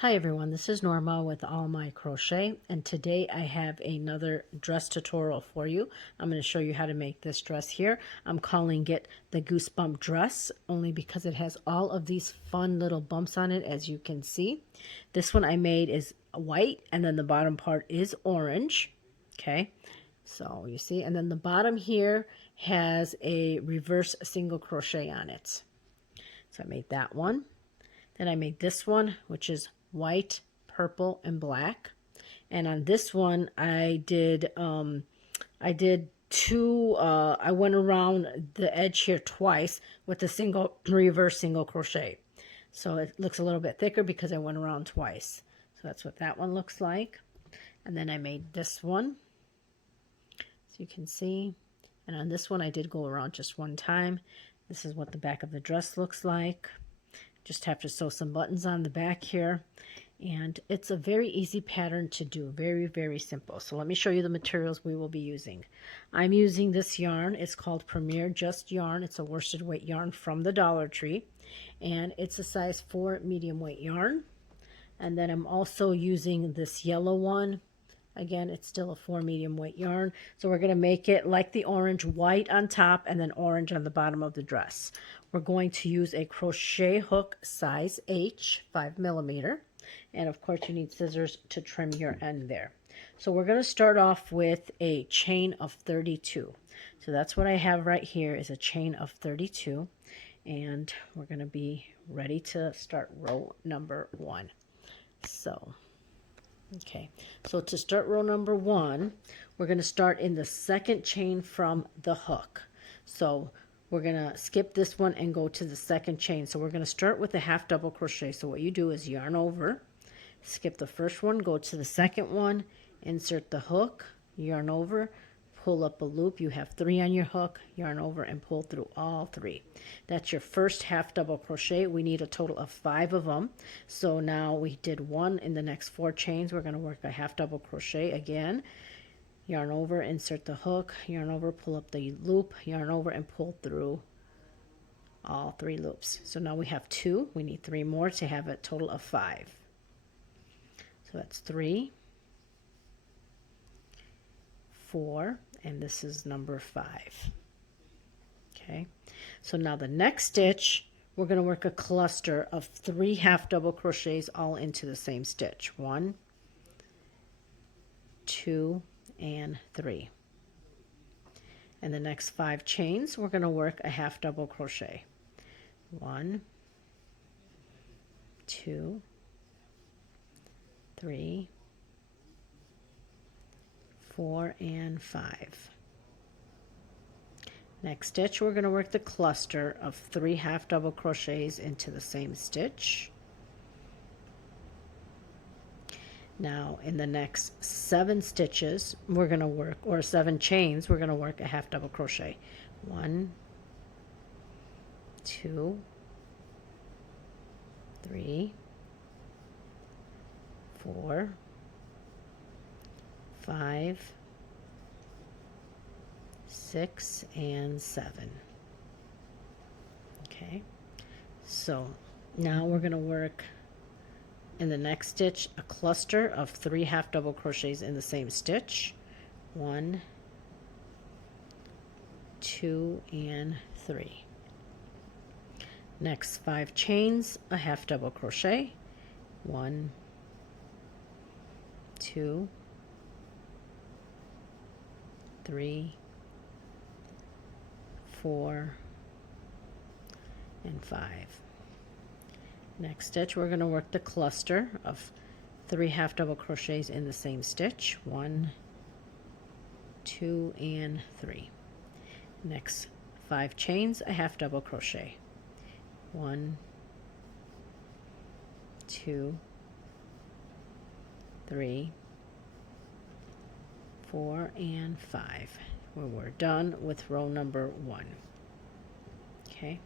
Hi everyone, this is Norma with All My Crochet, and today I have another dress tutorial for you. I'm going to show you how to make this dress here. I'm calling it the Goosebump dress only because it has all of these fun little bumps on it, as you can see. This one I made is white, and then the bottom part is orange. Okay, so you see, and then the bottom here has a reverse single crochet on it. So I made that one. Then I made this one, which is white, purple, and black. And on this one, I did two. I went around the edge here twice with the single reverse single crochet, so it looks a little bit thicker because I went around twice. So that's what that one looks like. And then I made this one, so you can see. And on this one, I did go around just one time. This is what the back of the dress looks like. Just have to sew some buttons on the back here, and it's a very easy pattern to do. Very, very simple. So let me show you the materials we will be using. I'm using this yarn. It's called Premier Just Yarn. It's a worsted weight yarn from the Dollar Tree, and it's a size 4 medium weight yarn. And then I'm also using this yellow one. Again, it's still a 4 medium weight yarn. So we're going to make it like the orange, white on top and then orange on the bottom of the dress. We're going to use a crochet hook size H, 5 millimeter. And of course you need scissors to trim your end there. So we're going to start off with a chain of 32. So that's what I have right here is a chain of 32. And we're going to be ready to start row number 1. So okay, so to start row number 1, we're going to start in the second chain from the hook. So we're going to skip this one and go to the second chain. So we're going to start with a half double crochet. So what you do is yarn over, skip the first one, go to the second one, insert the hook, yarn over, pull up a loop. You have 3 on your hook, yarn over and pull through all 3. That's your first half double crochet. We need a total of 5 of them. So now we did 1. In the next 4 chains we're going to work a half double crochet again, yarn over, insert the hook, yarn over, pull up the loop, yarn over and pull through all 3 loops. So now we have 2. We need 3 more to have a total of 5. So that's 3, 4, and this is number 5. Okay, so now the next stitch we're going to work a cluster of 3 half double crochets all into the same stitch. 1, 2, and 3. And the next 5 chains we're going to work a half double crochet. 1, 2, 3, 4, and 5. Next stitch we're going to work the cluster of 3 half double crochets into the same stitch. Now in the next 7 stitches we're going to work, or 7 chains, we're going to work a half double crochet. 1, 2, 3, 4, 5, 6, and 7. Okay, so now we're going to work in the next stitch a cluster of 3 half double crochets in the same stitch. 1, 2, and 3. Next 5 chains, a half double crochet. 1, 2, 3, 4, and 5. Next stitch we're going to work the cluster of 3 half double crochets in the same stitch. 1, 2, and 3. Next 5 chains, a half double crochet. 1, 2, 3, 4, and 5. When we're done with row number 1. Okay,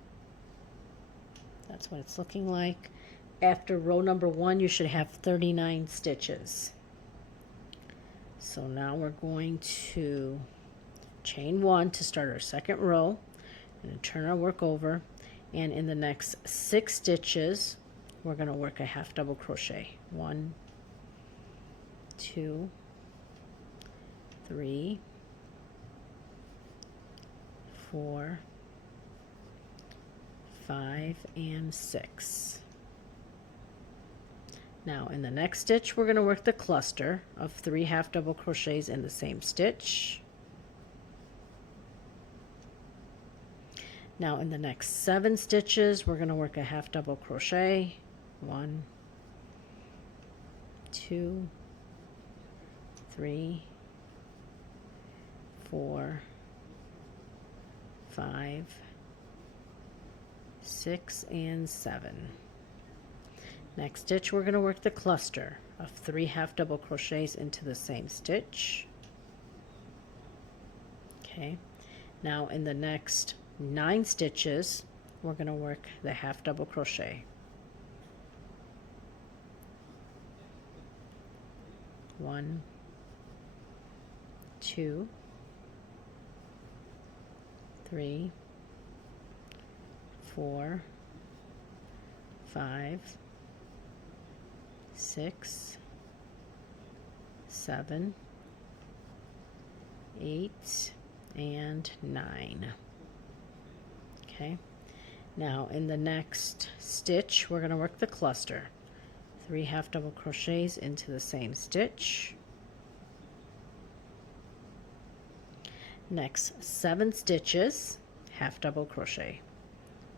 that's what it's looking like. After row number 1 you should have 39 stitches. So now we're going to chain 1 to start our second row and turn our work over, and in the next 6 stitches we're going to work a half double crochet. 1, 2, 3, 4, 5, and 6. Now in the next stitch, we're going to work the cluster of 3 half double crochets in the same stitch. Now in the next 7 stitches, we're going to work a half double crochet. 1, 2, 3, 4, 5, 6, and 7. Next stitch, we're going to work the cluster of 3 half double crochets into the same stitch. Okay, now in the next 9 stitches, we're going to work the half double crochet. 1, 2, 3, 4, 5, 6, 7, 8, and 9. Okay, now in the next stitch, we're going to work the cluster. 3 half double crochets into the same stitch. Next 7 stitches, half double crochet.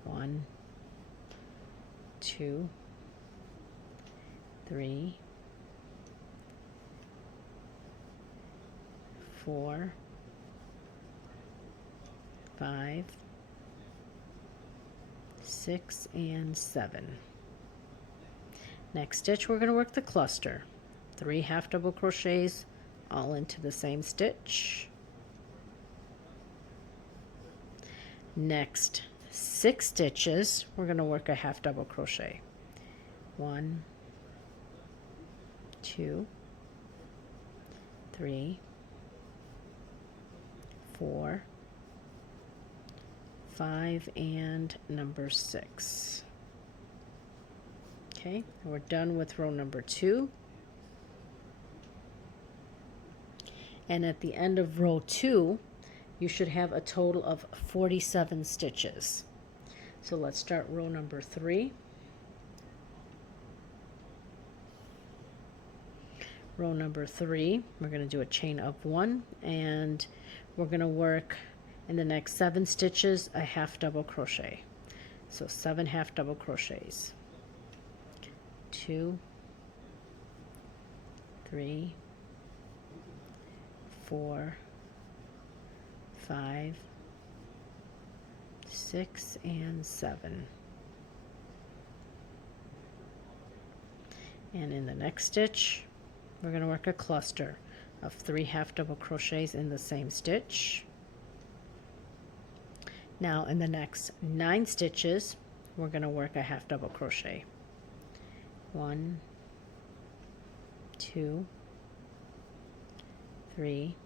1, 2, 3, 4, 5, 6, and 7. Next stitch, we're going to work the cluster. 3 half double crochets all into the same stitch. Next 6 stitches, we're going to work a half double crochet. 1, 2, 3, 4, 5, and number 6. Okay, we're done with row number 2. And at the end of row 2, you should have a total of 47 stitches. So let's start row number 3. Row number 3, we're going to do a chain of 1, and we're going to work in the next 7 stitches a half double crochet. So 7 half double crochets. 2, 3, 4, 5, 6, and 7. And in the next stitch, we're going to work a cluster of 3 half double crochets in the same stitch. Now in the next 9 stitches, we're going to work a half double crochet. 1, 2, 3,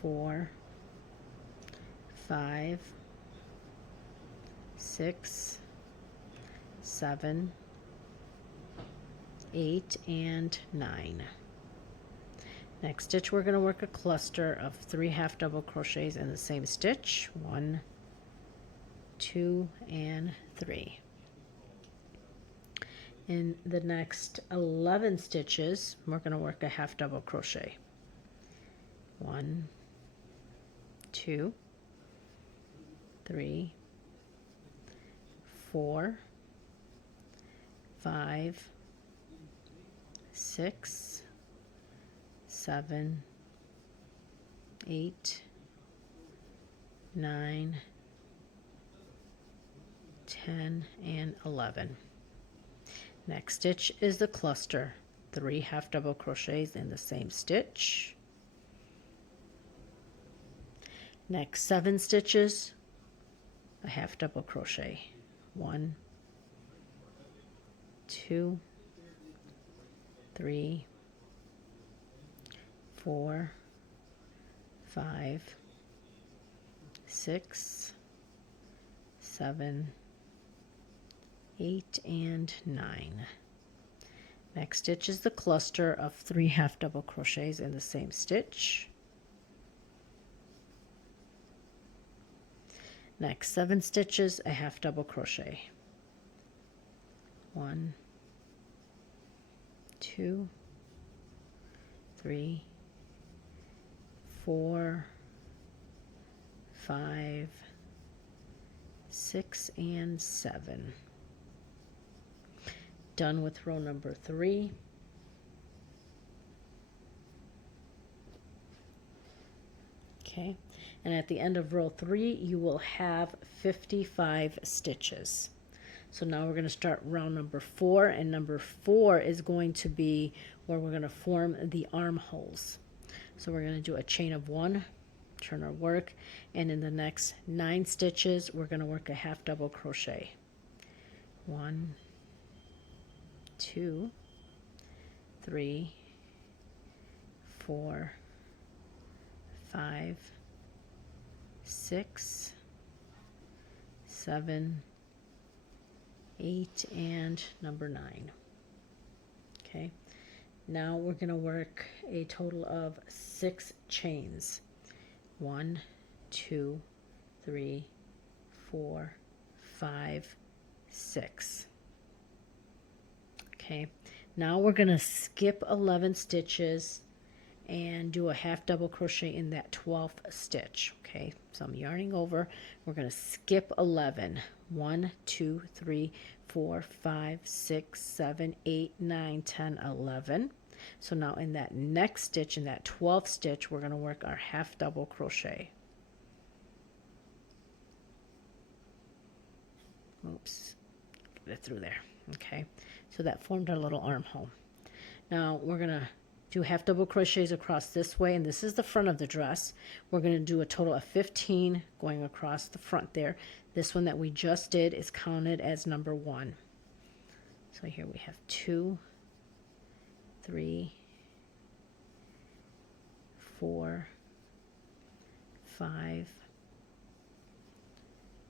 4, 5, 6, 7, 8, and 9. Next stitch, we're going to work a cluster of 3 half double crochets in the same stitch. 1, 2, and 3. In the next 11 stitches, we're going to work a half double crochet. 1, 2, 3, 4, 5, 6, 7, 8, 9, 10, and 11. Next stitch is the cluster. 3 half double crochets in the same stitch. Next 7 stitches, a half double crochet. 1, 2, 3, 4, 5, 6, 7, 8 and 9. Next stitch is the cluster of 3 half double crochets in the same stitch. Next 7 stitches, a half double crochet. 1, 2, 3, 4, 5, 6, and 7. Done with row number 3. Okay, and at the end of row 3 you will have 55 stitches. So now we're going to start round number 4, and number 4 is going to be where we're going to form the armholes. So we're going to do a chain of 1, turn our work, and in the next 9 stitches we're going to work a half double crochet. 1, 2, 3, 4, 5, 6, 7, 8, and number 9. Okay, now we're going to work a total of 6 chains. 1, 2, 3, 4, 5, 6. Okay, now we're going to skip 11 stitches and do a half double crochet in that 12th stitch. Okay, so I'm yarning over. We're going to skip 11. 1, 2, 3, 4, 5, 6, 7, 8, 9, 10, 11. So now in that next stitch, in that 12th stitch, we're going to work our half double crochet. Oops, get it through there. Okay, so that formed our little armhole. Now we're going to do half double crochets across this way, and this is the front of the dress. We're going to do a total of 15 going across the front there. This one that we just did is counted as number 1. So here we have 2, 3, 4, 5,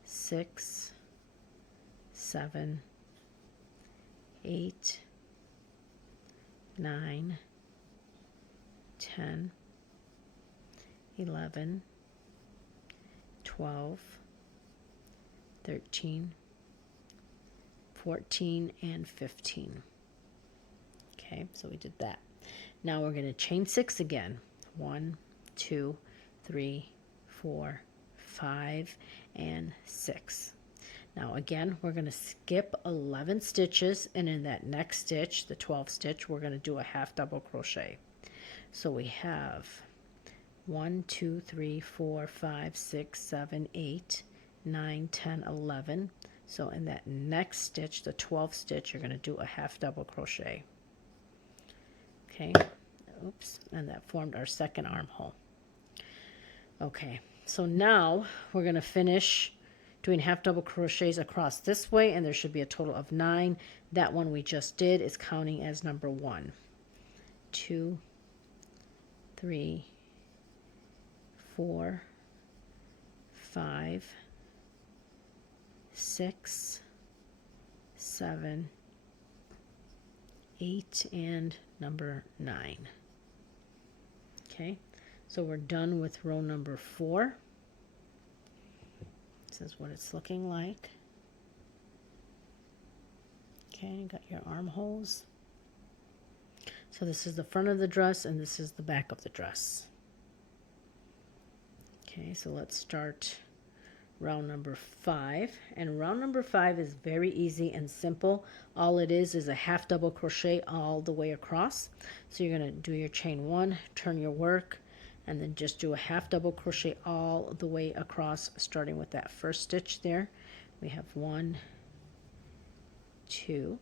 6, 7, 8, 9, 10, 11, 12, 13, 14, and 15. Okay, so we did that. Now we're going to chain 6 again. 1, 2, 3, 4, 5, and 6. Now again, we're going to skip 11 stitches, and in that next stitch, the 12th stitch, we're going to do a half double crochet. So we have 1, 2, 3, 4, 5, 6, 7, 8, 9, 10, 11. So in that next stitch, the 12th stitch, you're going to do a half double crochet. Okay, oops, and that formed our second armhole. Okay, so now we're going to finish doing half double crochets across this way, and there should be a total of 9. That one we just did is counting as number 1. 2, 3, 4, 5, 6, 7, 8, and number 9. Okay, so we're done with row number 4. This is what it's looking like. Okay, you got your armholes. So this is the front of the dress, and this is the back of the dress. Okay, so let's start round number 5. And round number 5 is very easy and simple. All it is a half double crochet all the way across. So you're going to do your chain 1, turn your work, and then just do a half double crochet all the way across, starting with that first stitch there. We have 1, 2,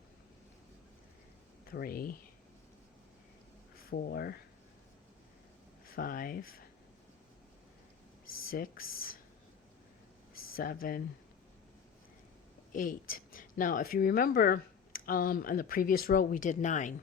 3, 4, 5, 6, 7, 8. Now, if you remember, on the previous row, we did 9.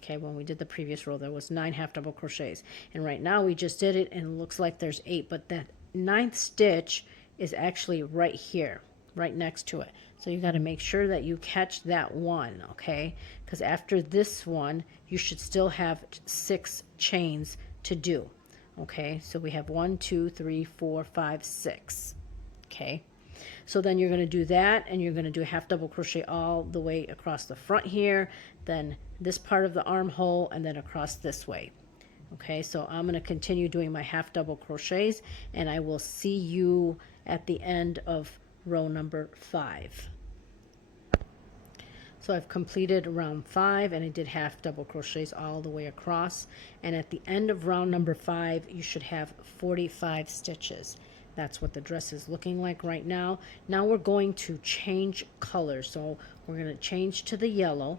Okay, when we did the previous row, there was 9 half double crochets. And right now, we just did it, and it looks like there's 8. But that 9th stitch is actually right here, right next to it. So you got to make sure that you catch that one, okay? Because after this one, you should still have 6 chains to do, okay? So we have 1, 2, 3, 4, 5, 6, okay? So then you're going to do that, and you're going to do a half double crochet all the way across the front here, then this part of the armhole, and then across this way. Okay, so I'm going to continue doing my half double crochets, and I will see you at the end of row number 5. So I've completed round 5, and I did half double crochets all the way across, and at the end of round number 5 you should have 45 stitches. That's what the dress is looking like right now. Now we're going to change colors, so we're going to change to the yellow,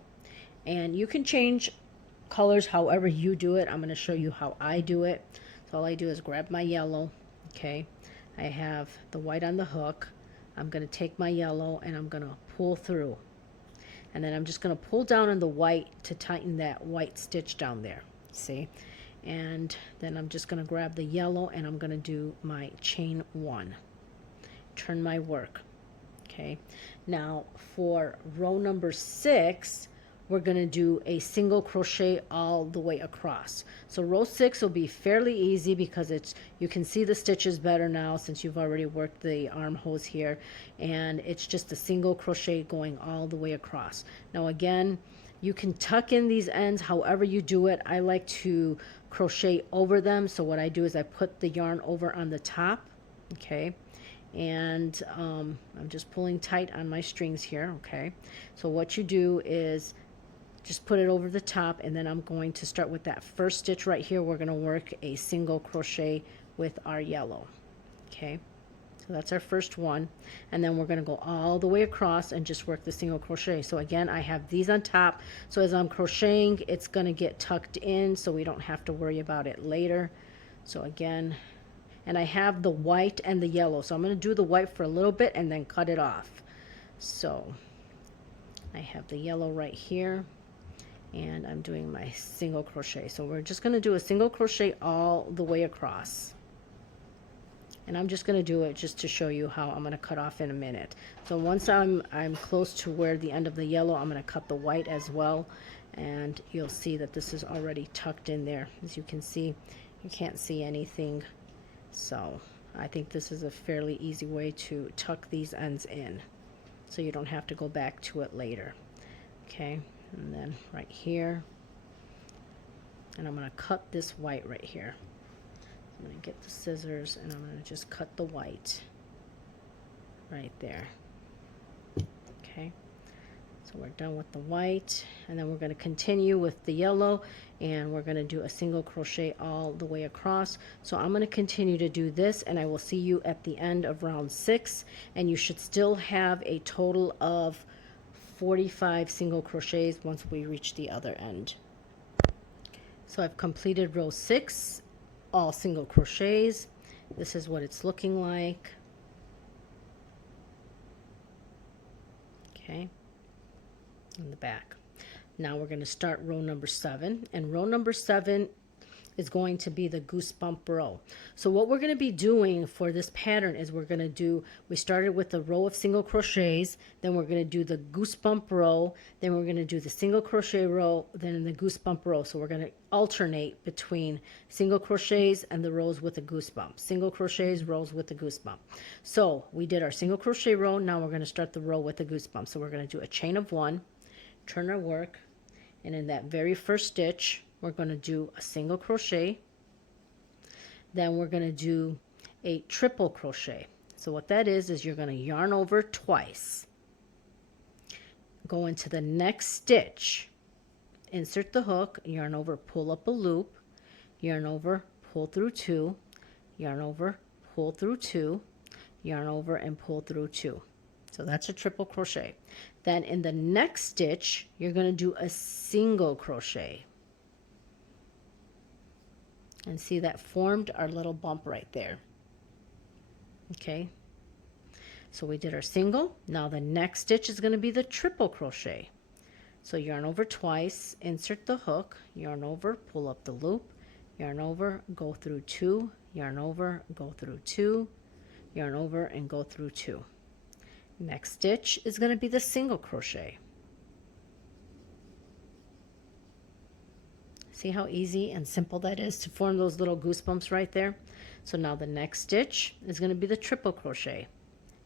and you can change colors however you do it. I'm going to show you how I do it. So all I do is grab my yellow, okay, I have the white on the hook, I'm going to take my yellow and I'm going to pull through, and then I'm just going to pull down on the white to tighten that white stitch down there, see, and then I'm just going to grab the yellow and I'm going to do my chain 1, turn my work, okay. Now for row number 6 we're going to do a single crochet all the way across. So row 6 will be fairly easy because you can see the stitches better now since you've already worked the armholes here, and it's just a single crochet going all the way across. Now again, you can tuck in these ends however you do it. I like to crochet over them, so what I do is I put the yarn over on the top, okay, and I'm just pulling tight on my strings here, okay. So what you do is just put it over the top, and then I'm going to start with that first stitch right here. We're going to work a single crochet with our yellow, okay. So that's our first one, and then we're going to go all the way across and just work the single crochet. So again, I have these on top, so as I'm crocheting it's going to get tucked in so we don't have to worry about it later. So again, and I have the white and the yellow, so I'm going to do the white for a little bit and then cut it off. So I have the yellow right here, and I'm doing my single crochet. So we're just going to do a single crochet all the way across, and I'm just going to do it just to show you how I'm going to cut off in a minute. So once I'm close to where the end of the yellow, I'm going to cut the white as well, and you'll see that this is already tucked in there. As you can see, you can't see anything, so I think this is a fairly easy way to tuck these ends in so you don't have to go back to it later, okay. And then right here, and I'm going to cut this white right here. I'm going to get the scissors and I'm going to just cut the white right there, okay. So we're done with the white, and then we're going to continue with the yellow, and we're going to do a single crochet all the way across. So I'm going to continue to do this, and I will see you at the end of round 6, and you should still have a total of 45 single crochets once we reach the other end. So I've completed row 6, all single crochets. This is what it's looking like, okay, in the back. Now we're going to start row number 7, and row number 7 is going to be the goosebump row. So what we're going to be doing for this pattern is we started with a row of single crochets, then we're going to do the goosebump row, then we're going to do the single crochet row, then the goosebump row. So we're going to alternate between single crochets and the rows with the goosebump, single crochets, rows with the goosebump. So we did our single crochet row, now we're going to start the row with the goosebump. So we're going to do a chain of 1, turn our work, and in that very first stitch we're going to do a single crochet, then we're going to do a triple crochet. So what that is you're going to yarn over twice, go into the next stitch, insert the hook, yarn over, pull up a loop, yarn over, pull through 2, yarn over, pull through 2, yarn over, and pull through 2. So that's a triple crochet. Then in the next stitch you're going to do a single crochet, and see that formed our little bump right there, okay. So we did our single. Now the next stitch is going to be the triple crochet. So yarn over twice, insert the hook, yarn over, pull up the loop, yarn over, go through 2, yarn over, go through 2, yarn over, and go through 2. Next stitch is going to be the single crochet. See how easy and simple that is to form those little goosebumps right there? So now the next stitch is going to be the triple crochet.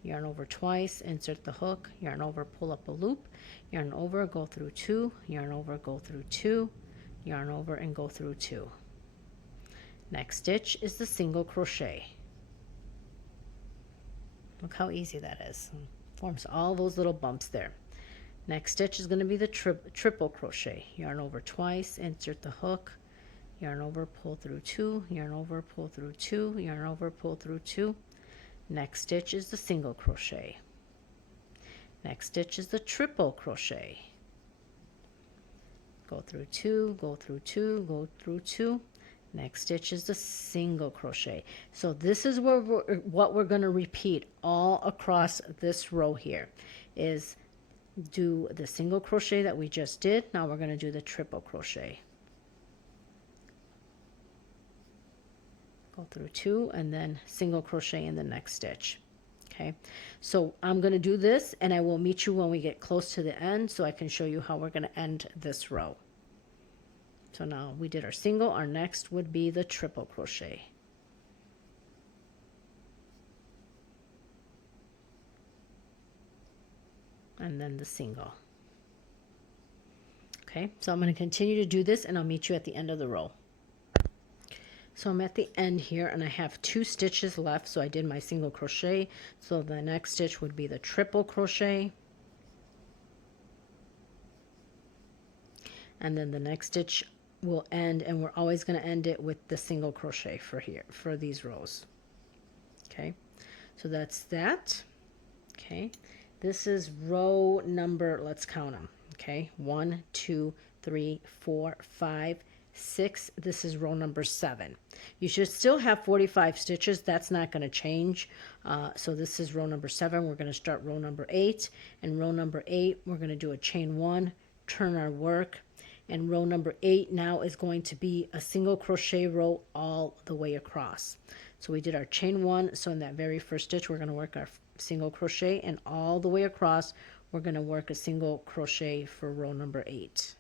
Yarn over twice, insert the hook, yarn over, pull up a loop, yarn over, go through 2, yarn over, go through 2, yarn over, and go through 2. Next stitch is the single crochet. Look how easy that is. Forms all those little bumps there. Next stitch is going to be the triple crochet. Yarn over twice, insert the hook, yarn over, pull through 2, yarn over, pull through 2, yarn over, pull through 2. Next stitch is the single crochet. Next stitch is the triple crochet. Go through 2, go through 2, go through 2. Next stitch is the single crochet. So this is what we're going to repeat all across this row here is do the single crochet that we just did. Now we're going to do the triple crochet. Go through 2 and then single crochet in the next stitch. Okay, so I'm going to do this and I will meet you when we get close to the end so I can show you how we're going to end this row. So now we did our single, our next would be the triple crochet. And then the single. Okay, so I'm going to continue to do this and I'll meet you at the end of the row. So I'm at the end here and I have 2 stitches left, so I did my single crochet. So the next stitch would be the triple crochet. And then the next stitch will end, and we're always going to end it with the single crochet for here, for these rows. Okay, so that's that. Okay, this is row number, let's count them. Okay, 1, 2, 3, 4, 5, 6. This is row number 7. You should still have 45 stitches. That's not going to change. So this is row number 7. We're going to start row number 8. And row number 8, we're going to do a chain 1, turn our work. And row number 8 now is going to be a single crochet row all the way across. So we did our chain 1. So in that very first stitch, we're going to work our single crochet. And all the way across, we're going to work a single crochet for row number 8.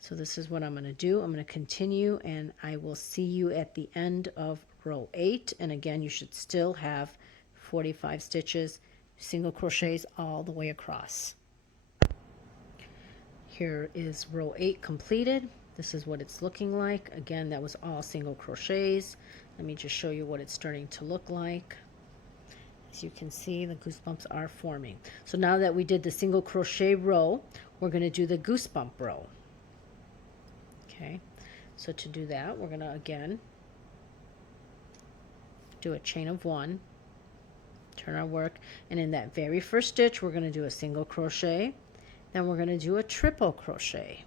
So this is what I'm going to do. I'm going to continue and I will see you at the end of row 8. And again, you should still have 45 stitches, single crochets all the way across. Here is row 8 completed. This is what it's looking like. Again, that was all single crochets. Let me just show you what it's starting to look like. As you can see, the goosebumps are forming. So now that we did the single crochet row, we're going to do the goosebump row. Okay, so to do that, we're going to again do a chain of 1, turn our work, and in that very first stitch, we're going to do a single crochet, then we're going to do a triple crochet.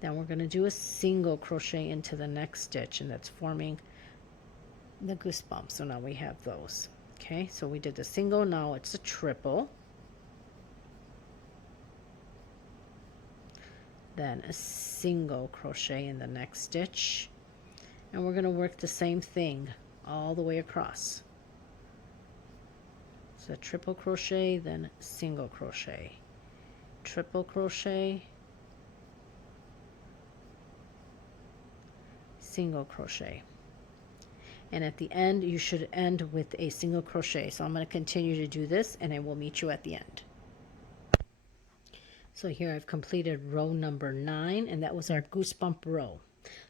Then we're going to do a single crochet into the next stitch, and that's forming the goosebumps. So now we have those. Okay, so we did the single, now it's a triple. Then a single crochet in the next stitch, and we're going to work the same thing all the way across. So triple crochet, then single crochet, triple crochet, single crochet, and at the end you should end with a single crochet. So I'm going to continue to do this and I will meet you at the end. So here I've completed row number 9, and that was our goosebump row.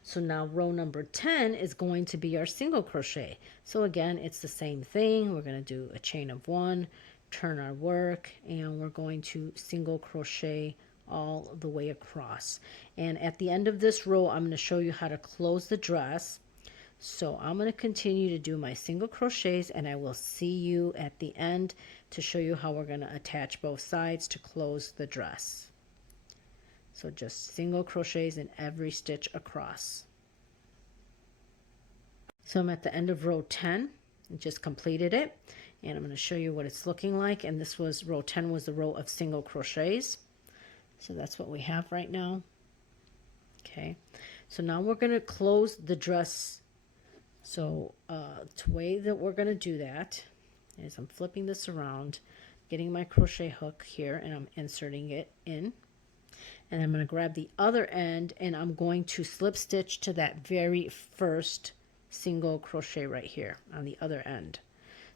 So now row number 10 is going to be our single crochet. So again, it's the same thing. We're going to do a chain of 1, turn our work, and we're going to single crochet all the way across. And at the end of this row, I'm going to show you how to close the dress. So I'm going to continue to do my single crochets, and I will see you at the end to show you how we're going to attach both sides to close the dress. So just single crochets in every stitch across. So I'm at the end of row 10. I just completed it, and I'm going to show you what it's looking like. And this was row 10 was the row of single crochets. So that's what we have right now. Okay, So now we're going to close the dress. So the way that we're going to do that is I'm flipping this around, getting my crochet hook here, and I'm inserting it in. And I'm going to grab the other end, and I'm going to slip stitch to that very first single crochet right here on the other end.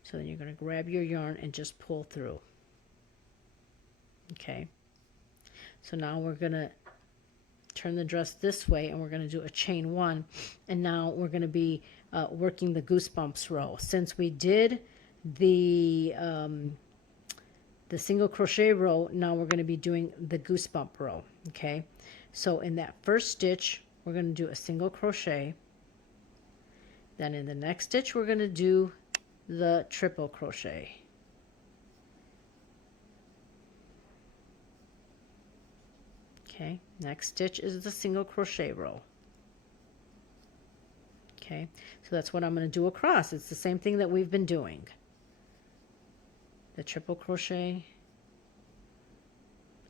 So then you're going to grab your yarn and just pull through. Okay. So now we're going to turn the dress this way, and we're going to do a chain one, and now we're going to be working the goosebumps row. Since we did the single crochet row, now we're going to be doing the goosebump row. Okay, so in that first stitch we're going to do a single crochet, then in the next stitch we're going to do the triple crochet. Okay, next stitch is the single crochet row. Okay, so that's what I'm going to do across. It's the same thing that we've been doing. The triple crochet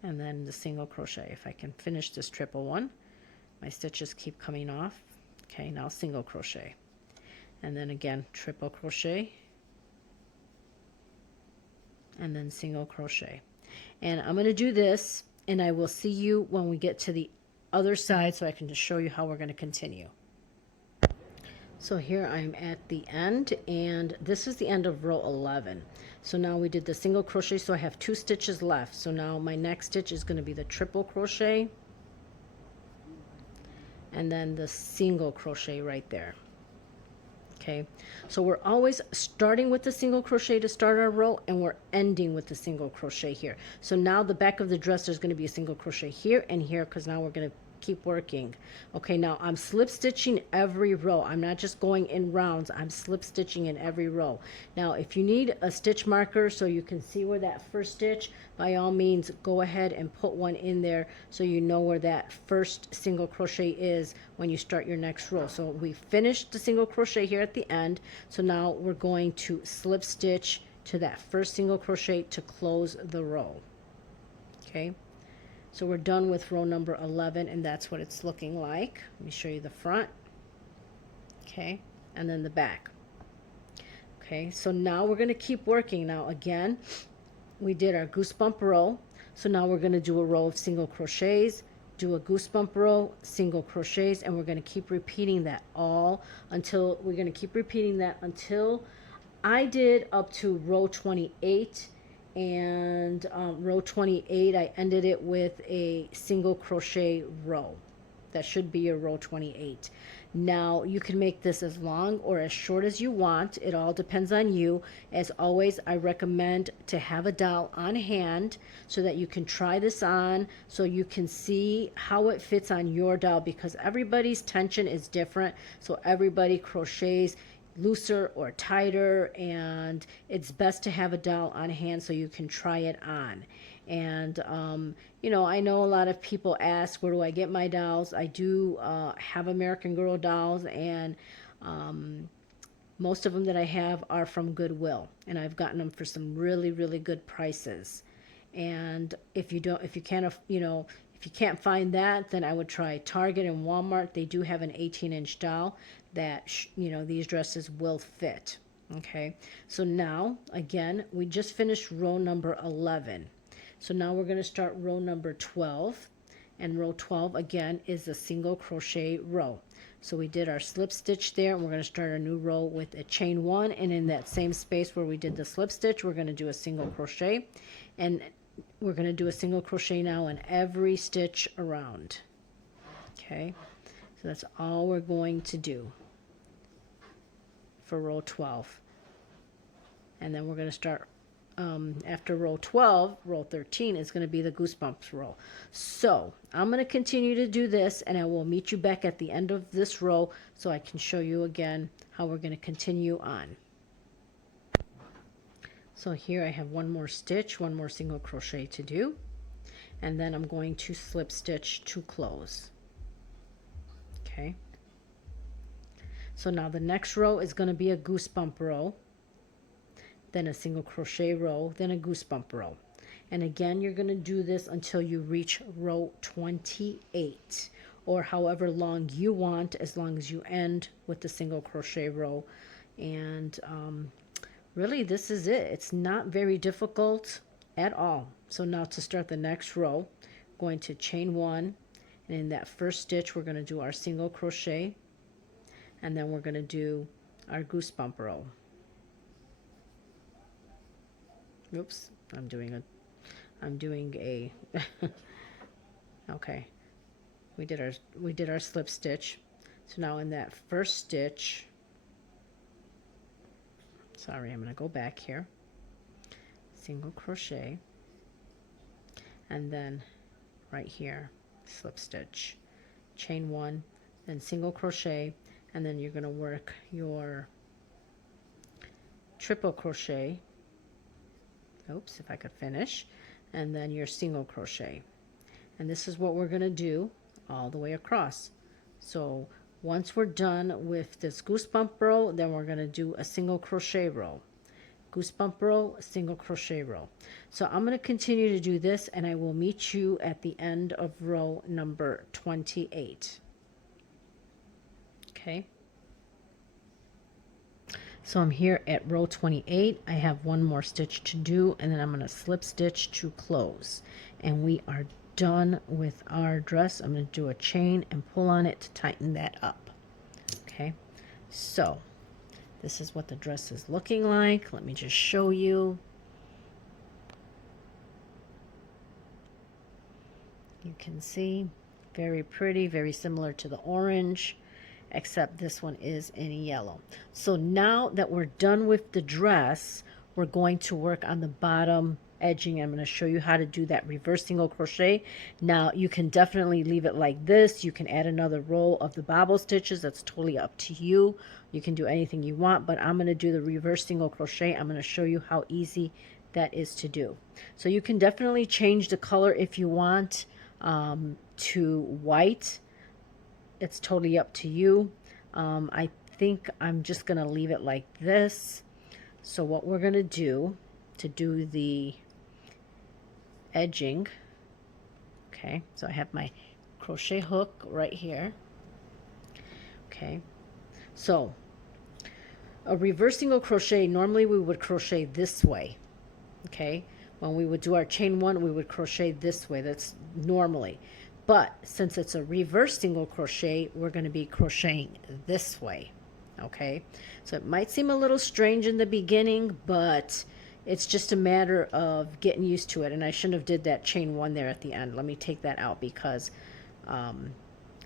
and then the single crochet. If I can finish this triple one, my stitches keep coming off. Okay, now single crochet, and then again triple crochet, and then single crochet. And I'm going to do this, and I will see you when we get to the other side so I can just show you how we're going to continue. So here I'm at the end, and this is the end of row 11. So now we did the single crochet, so I have 2 stitches left. So now my next stitch is going to be the triple crochet and then the single crochet right there. Okay, so we're always starting with the single crochet to start our row, and we're ending with the single crochet here. So now the back of the dress, there's going to be a single crochet here and here, because now we're going to keep working. Okay, now I'm slip stitching every row. I'm not just going in rounds, I'm slip stitching in every row. Now if you need a stitch marker so you can see where that first stitch, by all means go ahead and put one in there so you know where that first single crochet is when you start your next row. So we finished the single crochet here at the end, so now we're going to slip stitch to that first single crochet to close the row. Okay, so we're done with row number 11, and that's what it's looking like. Let me show you the front. Okay, and then the back. Okay, so now we're going to keep working. Now again, we did our goosebump row, so now we're going to do a row of single crochets, do a goosebump row, single crochets, and we're going to keep repeating that all until we're going to keep repeating that until I did up to row 28. And row 28 I ended it with a single crochet row. That should be your row 28. Now you can make this as long or as short as you want. It all depends on you. As always, I recommend to have a doll on hand so that you can try this on, so you can see how it fits on your doll, because everybody's tension is different. So everybody crochets looser or tighter, and it's best to have a doll on hand so you can try it on. And you know, I know a lot of people ask, where do I get my dolls? I do have American Girl dolls, and most of them that I have are from Goodwill, and I've gotten them for some really, really good prices. And if you can't, you know, if you can't find that, then I would try Target and Walmart. They do have an 18-inch doll that, you know, these dresses will fit. Okay, so now, again, we just finished row number 11. So now we're going to start row number 12. And row 12, again, is a single crochet row. So we did our slip stitch there, and we're going to start a new row with a chain one. And in that same space where we did the slip stitch, we're going to do a single crochet. And we're going to do a single crochet now in every stitch around. Okay, so that's all we're going to do for row 12. And then we're going to start after row 12, row 13 is going to be the goosebumps row. So I'm going to continue to do this, and I will meet you back at the end of this row so I can show you again how we're going to continue on. So here I have one more stitch, one more single crochet to do, and then I'm going to slip stitch to close. Okay, so now the next row is going to be a goosebump row, then a single crochet row, then a goosebump row. And again, you're going to do this until you reach row 28, or however long you want, as long as you end with the single crochet row. And really, this is it. It's not very difficult at all. So now to start the next row, going to chain one, and in that first stitch we're going to do our single crochet, and then we're going to do our goosebump row. Oops, I'm doing a okay. We did our slip stitch. So now in that first stitch, sorry, I'm going to go back here. Single crochet, and then right here, slip stitch, chain one, then single crochet, and then you're going to work your triple crochet. Oops, if I could finish, and then your single crochet. And this is what we're going to do all the way across. So once we're done with this goosebump row, then we're going to do a single crochet row. Goosebump row, a single crochet row. So I'm going to continue to do this, and I will meet you at the end of row number 28. Okay. So I'm here at row 28. I have one more stitch to do, and then I'm going to slip stitch to close. And we are done with our dress. I'm going to do a chain and pull on it to tighten that up. Okay. So this is what the dress is looking like. Let me just show you. You can see, very pretty, very similar to the orange, except this one is in yellow. So now that we're done with the dress, we're going to work on the bottom edging. I'm going to show you how to do that reverse single crochet. Now you can definitely leave it like this. You can add another row of the bobble stitches. That's totally up to you. You can do anything you want, but I'm going to do the reverse single crochet. I'm going to show you how easy that is to do. So you can definitely change the color if you want to white. It's totally up to you. I think I'm just going to leave it like this. So what we're going to do the edging, okay, so I have my crochet hook right here. Okay, so a reverse single crochet, normally we would crochet this way. Okay, when we would do our chain one, we would crochet this way. That's normally. But since it's a reverse single crochet, we're going to be crocheting this way. Okay, so it might seem a little strange in the beginning, but it's just a matter of getting used to it. And I shouldn't have did that chain one there at the end. Let me take that out because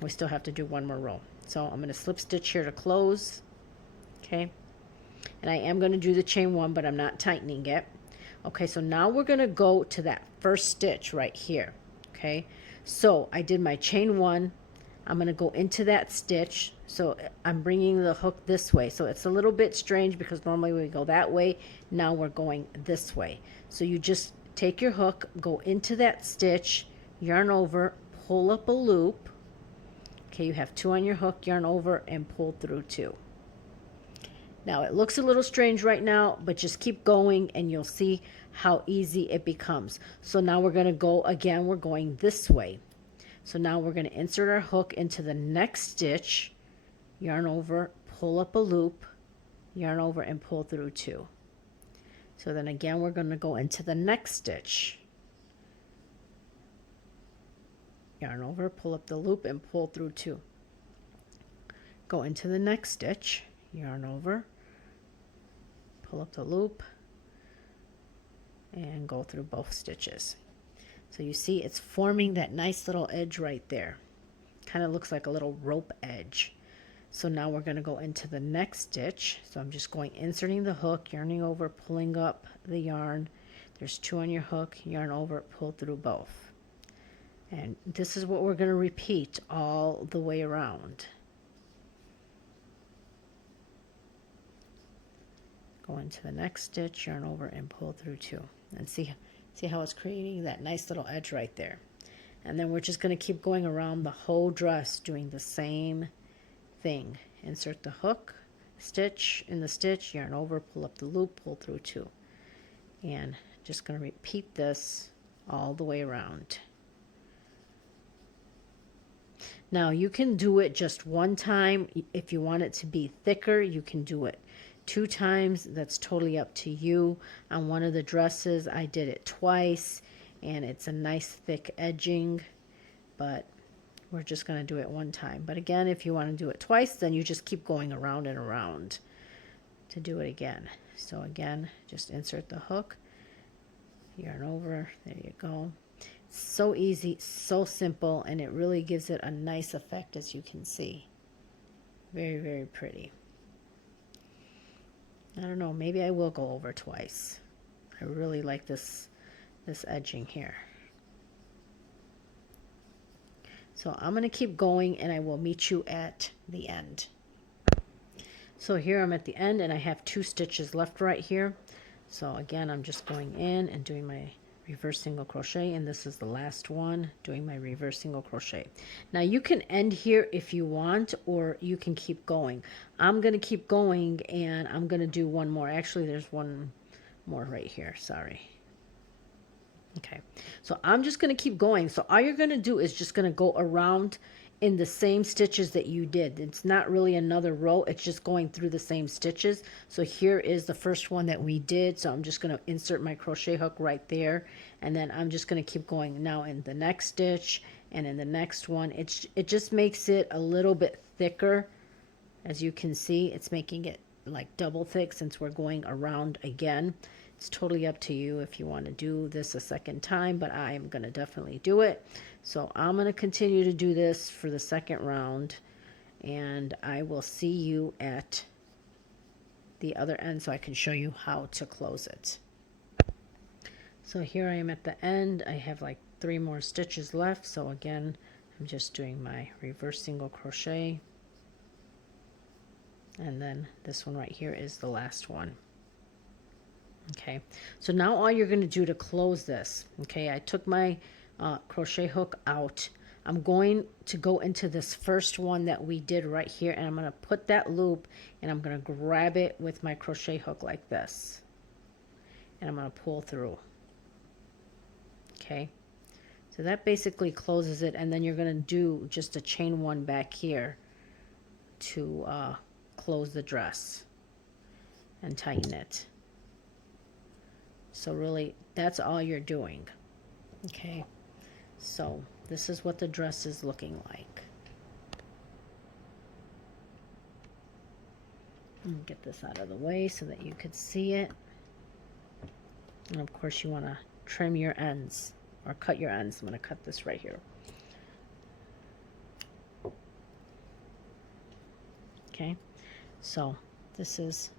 we still have to do one more row. So I'm going to slip stitch here to close. Okay, and I am going to do the chain one, but I'm not tightening it. Okay, so now we're going to go to that first stitch right here. Okay, so I did my chain one. I'm going to go into that stitch. So I'm bringing the hook this way. So it's a little bit strange because normally we go that way. Now we're going this way. So you just take your hook, go into that stitch, yarn over, pull up a loop. Okay, you have two on your hook, yarn over, and pull through two. Now it looks a little strange right now, but just keep going and you'll see how easy it becomes. So now we're going to go again, we're going this way. So now we're going to insert our hook into the next stitch, yarn over, pull up a loop, yarn over, and pull through two. So then again, we're going to go into the next stitch, yarn over, pull up the loop, and pull through two. Go into the next stitch, yarn over, pull up the loop, and go through both stitches. So you see it's forming that nice little edge right there. Kind of looks like a little rope edge. So now we're going to go into the next stitch. So I'm just going, inserting the hook, yarning over, pulling up the yarn. There's two on your hook, yarn over, pull through both. And this is what we're going to repeat all the way around. Go into the next stitch, yarn over, and pull through two. And see how it's creating that nice little edge right there. And then we're just going to keep going around the whole dress doing the same thing. Insert the hook, stitch in the stitch, yarn over, pull up the loop, pull through two. And just going to repeat this all the way around. Now you can do it just one time. If you want it to be thicker, you can do it 2 times. That's totally up to you. On one of the dresses, I did it twice, and it's a nice thick edging, but we're just going to do it one time. But again, if you want to do it twice, then you just keep going around and around to do it again. So again, just insert the hook, yarn over, there you go. So easy, so simple, and it really gives it a nice effect, as you can see. Very, very pretty. I don't know, maybe I will go over twice. I really like this edging here. So I'm going to keep going, and I will meet you at the end. So here I'm at the end, and I have 2 stitches left right here. So again, I'm just going in and doing my reverse single crochet, and this is the last one, doing my reverse single crochet. Now you can end here if you want, or you can keep going. I'm going to keep going, and I'm going to do one more. Actually, there's one more right here, sorry. Okay, so I'm just going to keep going. So all you're going to do is just going to go around in the same stitches that you did. It's not really another row, it's just going through the same stitches. So here is the first one that we did, so I'm just going to insert my crochet hook right there, and then I'm just going to keep going now in the next stitch and in the next one. It just makes it a little bit thicker. As you can see, it's making it like double thick since we're going around again. It's totally up to you if you want to do this a second time, but I am going to definitely do it. So I'm going to continue to do this for the second round, and I will see you at the other end so I can show you how to close it. So here I am at the end. I have like 3 more stitches left. So again, I'm just doing my reverse single crochet, and then this one right here is the last one. Okay, so now all you're going to do to close this, okay, I took my crochet hook out. I'm going to go into this first one that we did right here, and I'm going to put that loop, and I'm going to grab it with my crochet hook like this, and I'm going to pull through. Okay, so that basically closes it, and then you're going to do just a chain 1 back here to close the dress and tighten it. So really, that's all you're doing. Okay, so this is what the dress is looking like. Let me get this out of the way so that you could see it. And of course, you want to trim your ends or cut your ends. I'm going to cut this right here. Okay, so this is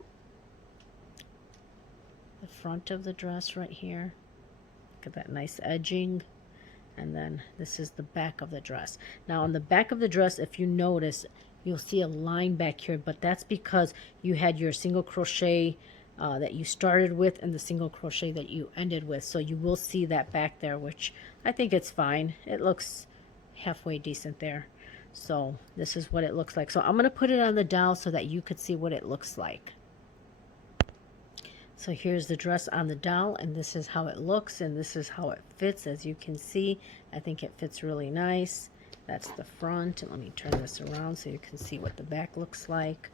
the front of the dress right here. Look at that nice edging. And then this is the back of the dress. Now on the back of the dress, if you notice, you'll see a line back here, but that's because you had your single crochet that you started with and the single crochet that you ended with. So you will see that back there, which I think it's fine. It looks halfway decent there. So this is what it looks like. So I'm going to put it on the dowel so that you could see what it looks like. So here's the dress on the dowel, and this is how it looks, and this is how it fits. As you can see, I think it fits really nice. That's the front, and let me turn this around so you can see what the back looks like.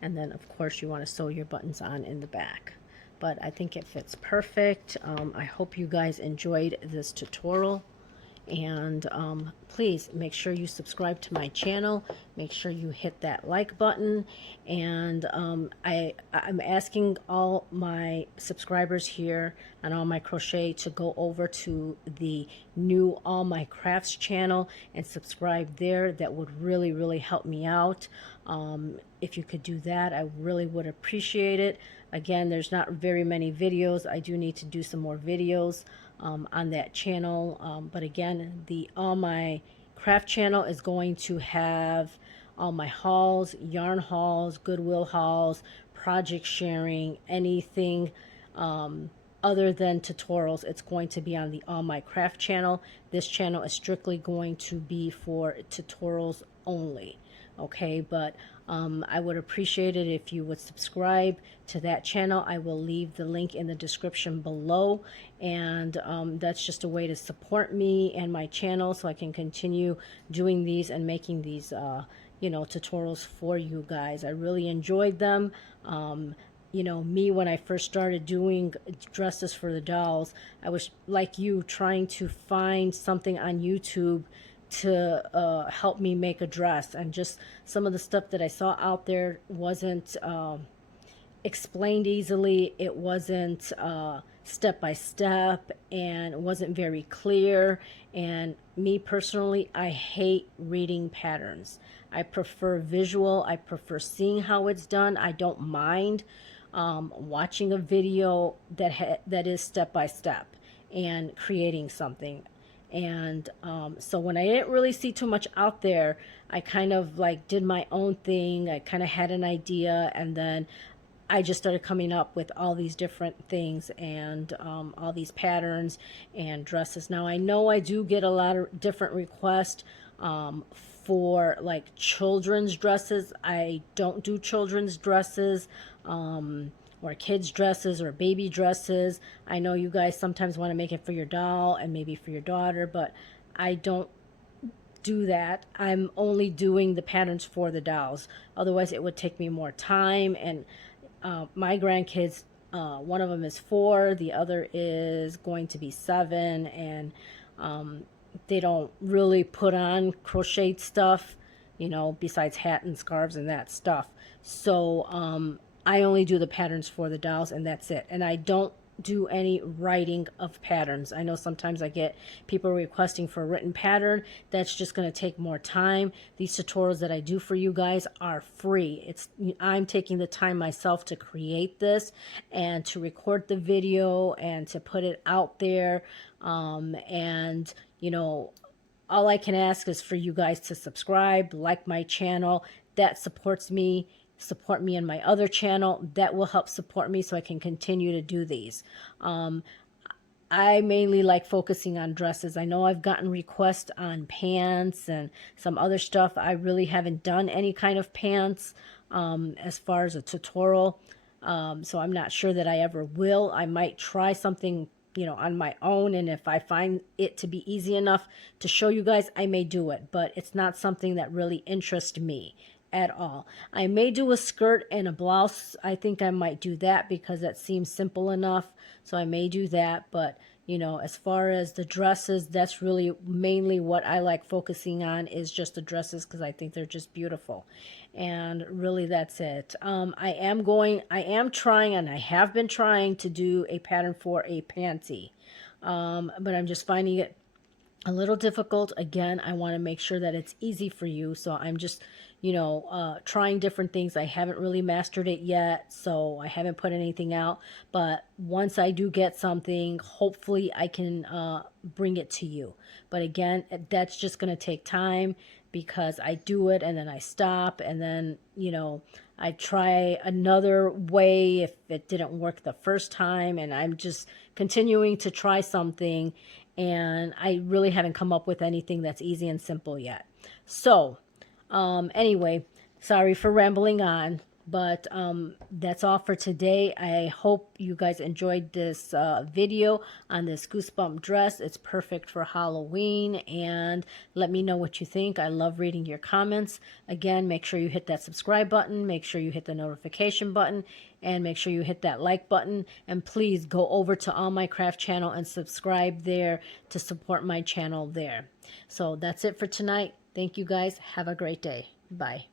And then of course you want to sew your buttons on in the back, but I think it fits perfect. I hope you guys enjoyed this tutorial, and please make sure you subscribe to my channel. Make sure you hit that like button, and I'm asking all my subscribers here on All My Crochet to go over to the new All My Crafts channel and subscribe there. That would really help me out. If you could do that, I really would appreciate it. Again, there's not very many videos. I do need to do some more videos on that channel, but again, the All My Craft channel is going to have all my hauls, yarn hauls, Goodwill hauls, project sharing, anything other than tutorials. It's going to be on the All My Craft channel. This channel is strictly going to be for tutorials only. okay? But I would appreciate it if you would subscribe to that channel. I will leave the link in the description below, and that's just a way to support me and my channel so I can continue doing these and making these you know, tutorials for you guys. I really enjoyed them. You know, me, when I first started doing dresses for the dolls, I was like you, trying to find something on YouTube to help me make a dress, and just some of the stuff that I saw out there wasn't explained easily. It wasn't step by step, and it wasn't very clear. And me personally, I hate reading patterns. I prefer visual. I prefer seeing how it's done. I don't mind watching a video that is step by step and creating something. And so when I didn't really see too much out there, I kind of like did my own thing. I kind of had an idea, and then I just started coming up with all these different things, and all these patterns and dresses. Now, I know I do get a lot of different requests for like children's dresses. I don't do children's dresses, or kids dresses or baby dresses. I know you guys sometimes want to make it for your doll and maybe for your daughter, but I don't do that. I'm only doing the patterns for the dolls. Otherwise, it would take me more time. And my grandkids, one of them is 4, the other is going to be 7, and they don't really put on crocheted stuff, you know, besides hat and scarves and that stuff. So I only do the patterns for the dolls, and that's it. And I don't do any writing of patterns. I know sometimes I get people requesting for a written pattern. That's just going to take more time. These tutorials that I do for you guys are free. I'm taking the time myself to create this and to record the video and to put it out there. And you know, all I can ask is for you guys to subscribe, like my channel. That supports me. Support me in my other channel. That will help support me so I can continue to do these. I mainly like focusing on dresses. I know I've gotten requests on pants and some other stuff. I really haven't done any kind of pants as far as a tutorial. So I'm not sure that I ever will. I might try something, you know, on my own, and if I find it to be easy enough to show you guys, I may do it. But it's not something that really interests me at all. I may do a skirt and a blouse. I think I might do that because that seems simple enough. So I may do that. But, you know, as far as the dresses, that's really mainly what I like focusing on, is just the dresses, because I think they're just beautiful. And really, that's it. I am trying, and I have been trying to do a pattern for a panty. But I'm just finding it a little difficult. Again, I want to make sure that it's easy for you. So I'm just, you know, trying different things. I haven't really mastered it yet, so I haven't put anything out. But once I do get something, hopefully I can bring it to you. But again, that's just going to take time, because I do it and then I stop, and then, you know, I try another way if it didn't work the first time, and I'm just continuing to try something, and I really haven't come up with anything that's easy and simple yet. So anyway, sorry for rambling on, but that's all for today. I hope you guys enjoyed this video on this Goosebump dress. It's perfect for Halloween, and let me know what you think. I love reading your comments. Again, make sure you hit that subscribe button, make sure you hit the notification button, and make sure you hit that like button. And please go over to All My Craft channel and subscribe there to support my channel there. So that's it for tonight. Thank you guys. Have a great day. Bye.